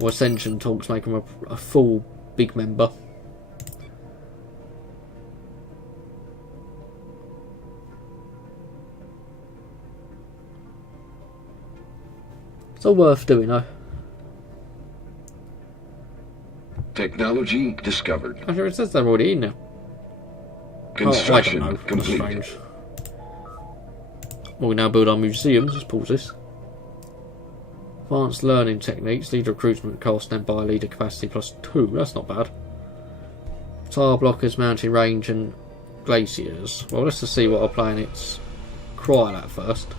Or Ascension talks make them a full big member. It's all worth doing, though. Technology discovered. Actually, it says they're already in now. Construction I don't know. complete. That's strange. Well, we now build our museums. Let's pause this. Advanced learning techniques. Leader recruitment cost and by leader capacity +2. That's not bad. Tire blockers, mountain range, and glaciers. Well, let's just see what our planets cry at first.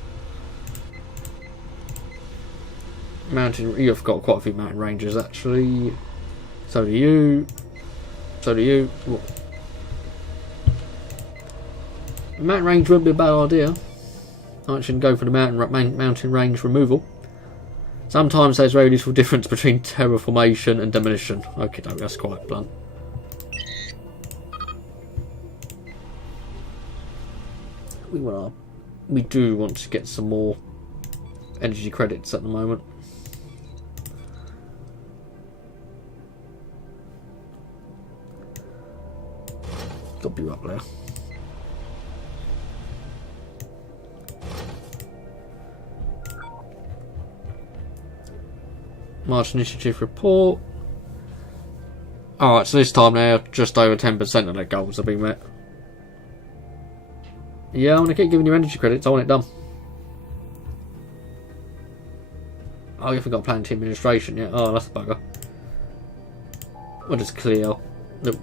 Mountain. You've got quite a few mountain ranges actually. So do you. So do you. What? Mountain range wouldn't be a bad idea. I should go for the mountain range removal. Sometimes there's very little difference between terraformation and demolition. Okay, no, that's quite blunt. We do want to get some more energy credits at the moment. Got you up there. March Initiative report. Alright, so this time now just over 10% of their goals have been met. Yeah, I want to keep giving you energy credits, I want it done. Oh, you forgot planetary administration yet? Oh, that's a bugger. We'll just clear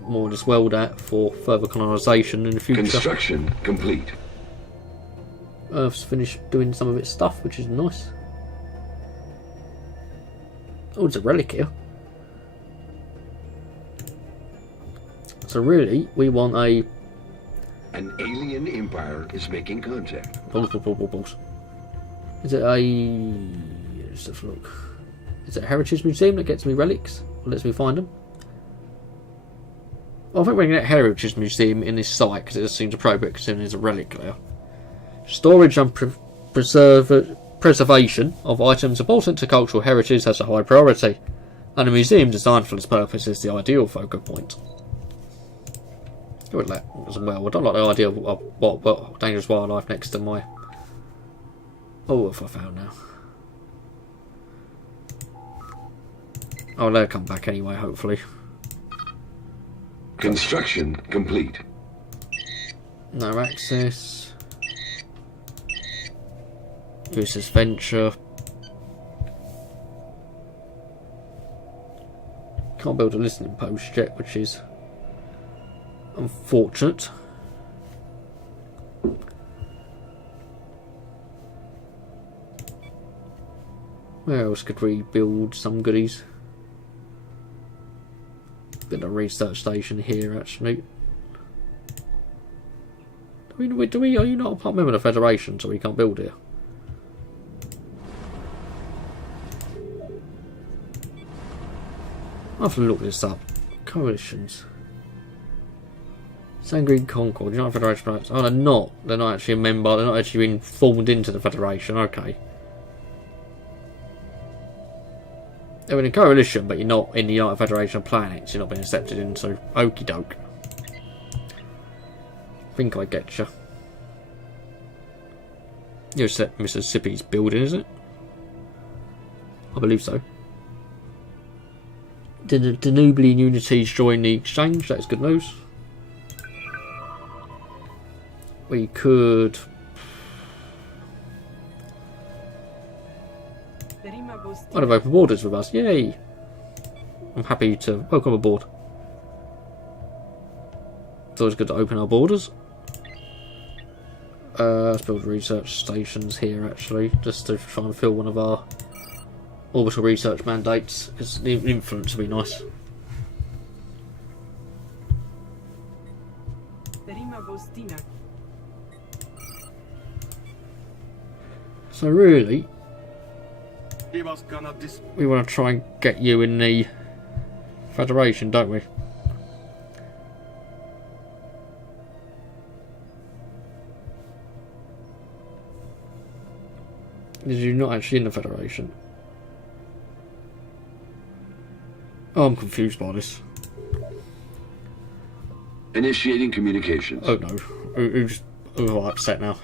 more of this world out for further colonisation in the future. Construction complete. Earth's finished doing some of its stuff, which is nice. Oh, it's a relic here. So really, we want a An alien empire is making contact. Balls. Is it a... Let's have a look. Is it a heritage museum that gets me relics? Or lets me find them? Well, I think we're going to get a heritage museum in this site because it just seems appropriate considering there's a relic there. Storage and preservation of items important to cultural heritage has a high priority, and a museum designed for this purpose is the ideal focal point. Good luck as well. I don't like the idea of what dangerous wildlife next to my... Oh, what have I found now? Oh, they'll come back anyway, hopefully. Construction complete. No access. Useless venture. Can't build a listening post yet, which is unfortunate. Where else could we build some goodies? Bit of a research station here, actually. Are you not a part member of the Federation, so we can't build here? I'll have to look this up. Coalitions. Sanguine Concord, United Federation planets. Oh, they're not. They're not actually a member. They're not actually been formed into the Federation. Okay. They're in a coalition, but you're not in the United Federation of Planets. You're not being accepted into. Okie doke. Think I get you. You're set Mississippi's building, is it? I believe so. Did the Danubian Unities join the exchange? That's good news. We could... I'd have open borders with us. Yay! I'm happy to welcome aboard. It's always good to open our borders. Let's build research stations here, actually, just to try and fill one of our orbital research mandates, because the influence would be nice. So really, we want to try and get you in the Federation, don't we? Did you not actually in the Federation? Oh, I'm confused by this. Initiating communications. Oh no, who's upset now?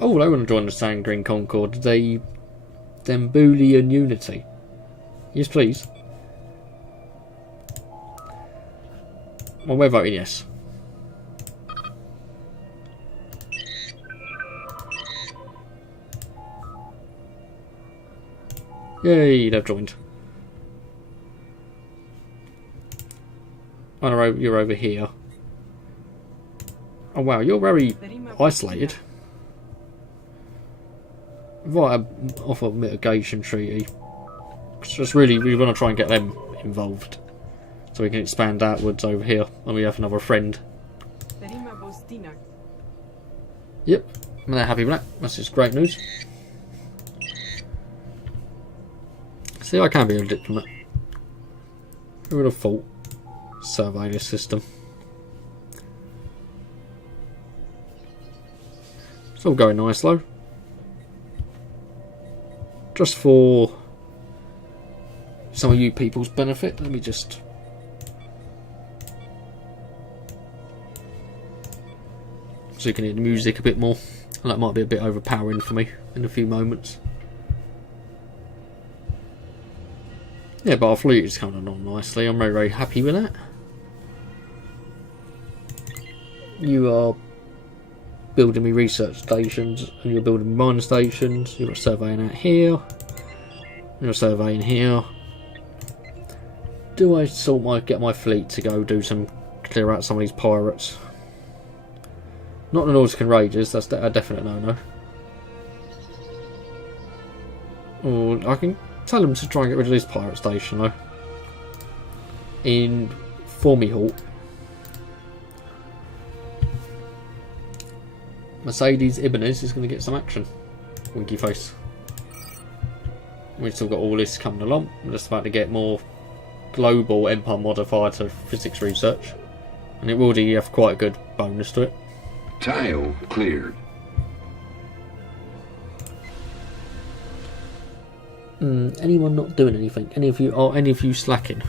Oh, they want to join the Sanguine Concord. The Dembulian Unity. Yes, please. Well, we're voting yes. Yay, they've joined. Oh, no, you're over here. Oh wow, you're very isolated. Right, offer mitigation treaty. Just really, we want to try and get them involved, so we can expand outwards over here, and we have another friend. Yep, and they're happy with that. That's just great news. See, I can be a diplomat. Who would have thought? Survey this system. It's all going nice, though. Just for some of you people's benefit, let me just... So you can hear the music a bit more. And that might be a bit overpowering for me in a few moments. Yeah, but our fleet is coming along nicely. I'm very, very happy with that. You are building me research stations, and you're building mine stations. You're surveying out here. You're surveying here. Do I get my fleet to go do some clear out some of these pirates? Not the Nautican Raiders. That's a definite no-no. Or I can tell them to try and get rid of this pirate station though. In Formihalt. Mercedes Ibanez is going to get some action. Winky face. We've still got all this coming along. We're just about to get more global Empire modifier to physics research. And it will already have quite a good bonus to it. Tile cleared. Anyone not doing anything? Any of you slacking?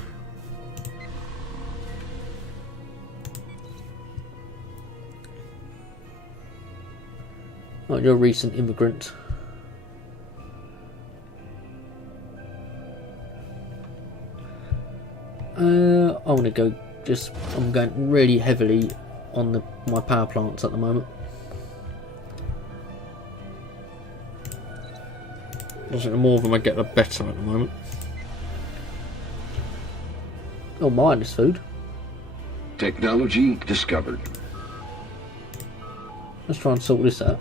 Oh, you're a recent immigrant. I want to go. I'm going really heavily on my power plants at the moment. I think the more of them I get, the better at the moment. Oh, minus food. Technology discovered. Let's try and sort this out.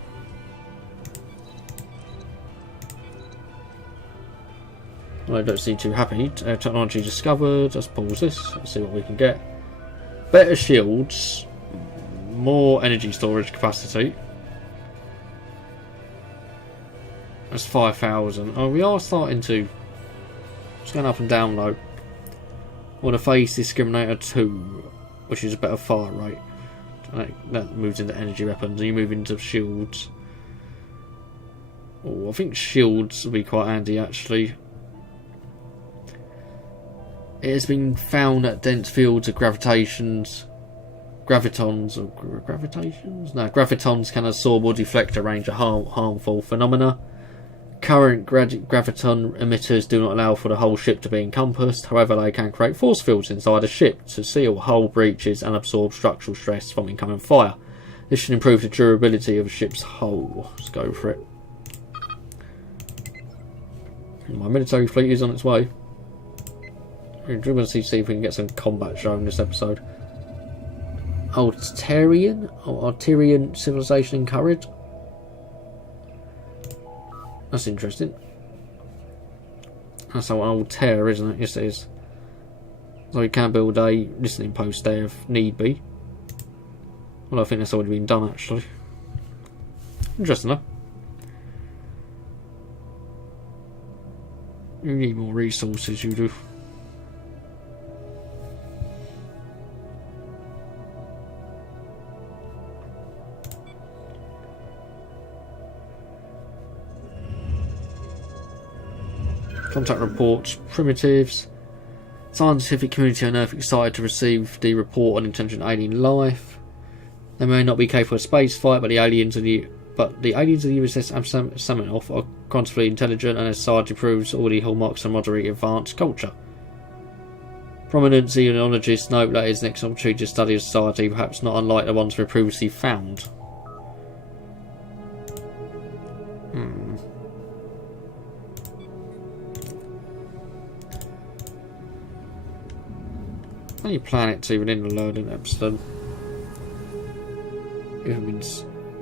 I don't seem too happy. Technology discovered. Let's pause this. Let's see what we can get. Better shields. More energy storage capacity. That's 5,000. Oh, we are starting to. It's going up and down low. On a phase discriminator 2, which is a better fire rate. That moves into energy weapons, and you move into shields. Oh, I think shields will be quite handy actually. It has been found that dense fields of gravitons can absorb or deflect a range of harmful phenomena. Current graviton emitters do not allow for the whole ship to be encompassed. However, they can create force fields inside a ship to seal hull breaches and absorb structural stress from incoming fire. This should improve the durability of a ship's hull. Let's go for it. My military fleet is on its way. We're going to see if we can get some combat shown this episode. Altarian civilization encouraged. That's interesting. That's an Altair, isn't it? Yes, it is. So we can build a listening post there if need be. Well, I think that's already been done actually. Interesting though. You need more resources, you do. Contact reports, primitives. Scientific community on Earth excited to receive the report on intelligent alien life. They may not be capable of space flight, but the aliens of the USS Saminoff are quantifiably intelligent, and as society proves all the hallmarks of moderately advanced culture. Prominent xenologists note that is next opportunity to study a society, perhaps not unlike the ones we previously found. Any planets even in the learning episode?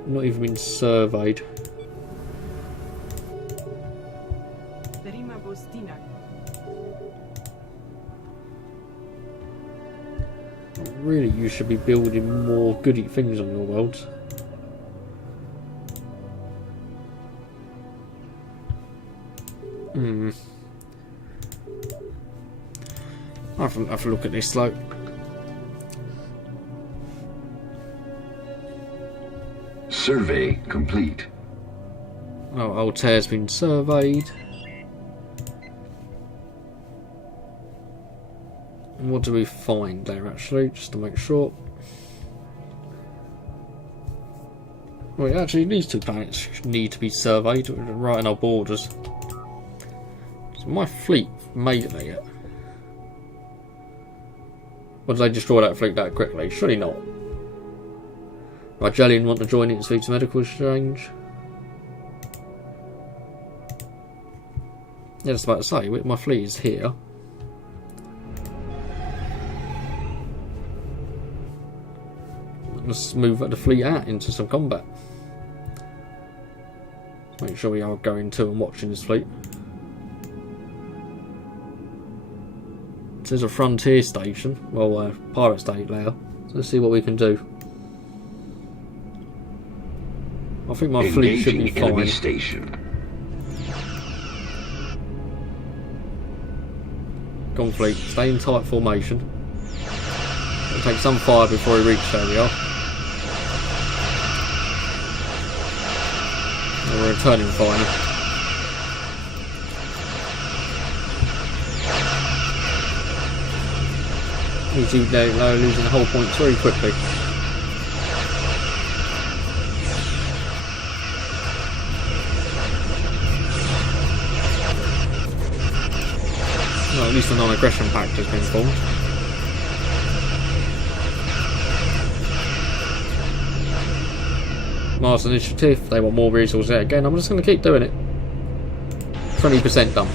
Not even been surveyed. Really, you should be building more goody things on your worlds. I'll have a look at this slope. Survey complete. Oh, Altair's been surveyed. And what do we find there actually, just to make sure? Wait, actually these two planets need to be surveyed right on our borders. So my fleet made it there yet? Or did they destroy that fleet that quickly? Surely not. Rigelian want to join its fleet's medical exchange. Yeah, I was about to say, my fleet is here. Let's move the fleet out into some combat. Make sure we are going to and watching this fleet. There's a frontier station, well, pirate state layer. So let's see what we can do. I think my fleet should be Engaging enemy fine. station. Go on, fleet. Stay in tight formation. It'll take some fire before we reach there we are. And we're returning finally. Easy, they're losing the whole point very quickly. Well, at least the non-aggression pact has been formed. Mars Initiative, they want more resources there again. I'm just going to keep doing it. 20% done.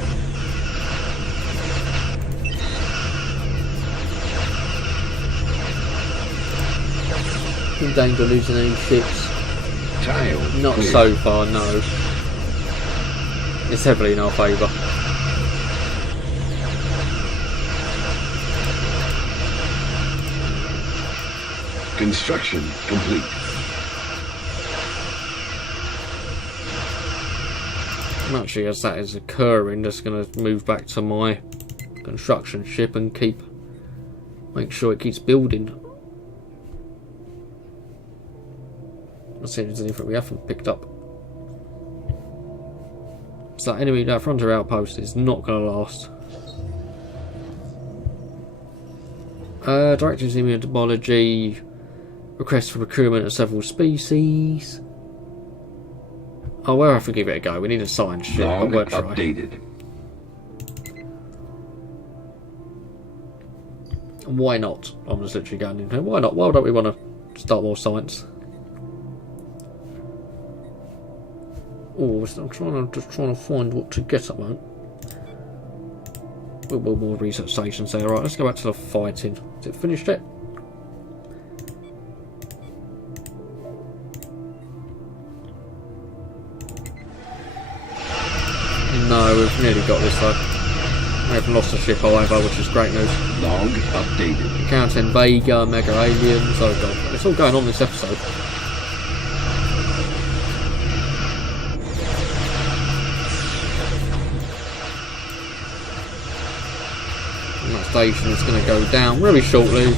In danger of losing any ships? Tile Not clear. so far, no. It's heavily in our favour. Construction complete. And actually, as that is occurring, just going to move back to my construction ship and make sure it keeps building. Let's see if there's anything we haven't picked up. So that frontier outpost is not going to last. Directives in entomology. Request for procurement of several species. Oh, we'll have to give it a go. We need a science ship, but Log we'll try. updated. Why not? I'm just literally going in here. Why not? Why don't we want to start more science? Oh, I'm just trying to find what to get at the moment. We'll build more research stations there. Right, let's go back to the fighting. Is it finished yet? No, we've nearly got this though. We haven't lost a ship however, which is great news. Log updated. Encountering Vega, Mega Aliens, oh god. It's all going on this episode. And that station is going to go down really shortly.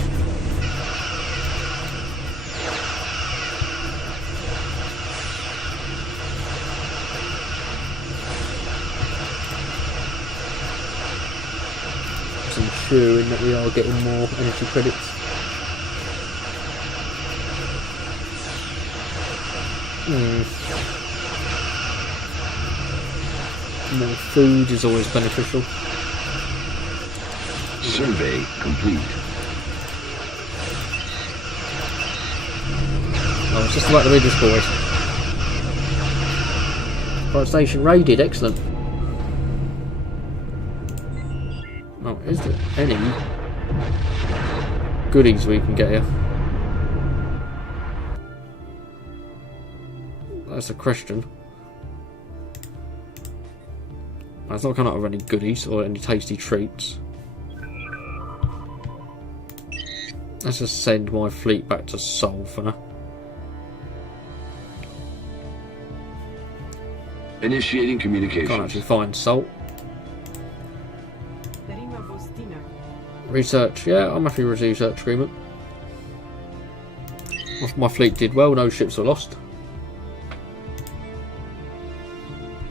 Ensuring that we are getting more energy credits. More food is always beneficial. Survey complete. Oh, it's just about the Ridges boys. Fire station raided, excellent. Oh, is there any goodies we can get here? That's a question. It's not coming up with any goodies or any tasty treats. Let's just send my fleet back to Sol for now. Initiating Can't communications. actually find Sol. Research, yeah, I'm happy with the research agreement. My fleet did well, no ships were lost.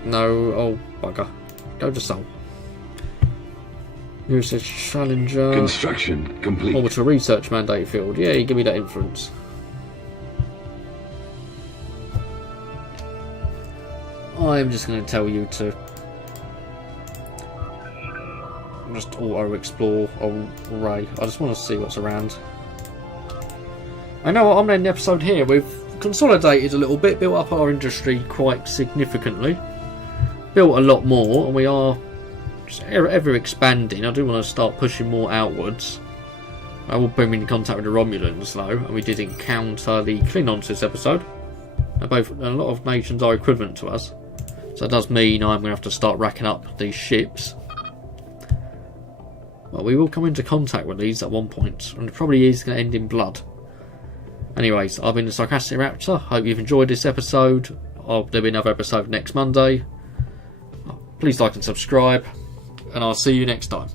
No, oh bugger. Go to Sol. Research Challenger. Construction complete. Orbital research mandate field. Yeah, you give me that influence. I'm just going to tell you to just auto-explore array. I just want to see what's around. I know what, I'm ending the episode here. We've consolidated a little bit, built up our industry quite significantly. Built a lot more, and we are just ever expanding. I do want to start pushing more outwards. I will put me in contact with the Romulans though, and we did encounter the Klingons this episode. A lot of nations are equivalent to us. So that does mean I'm going to have to start racking up these ships. But we will come into contact with these at one point, and it probably is going to end in blood. Anyways, I've been the Sarcastic Raptor. Hope you've enjoyed this episode. There'll be another episode next Monday. Please like and subscribe, and I'll see you next time.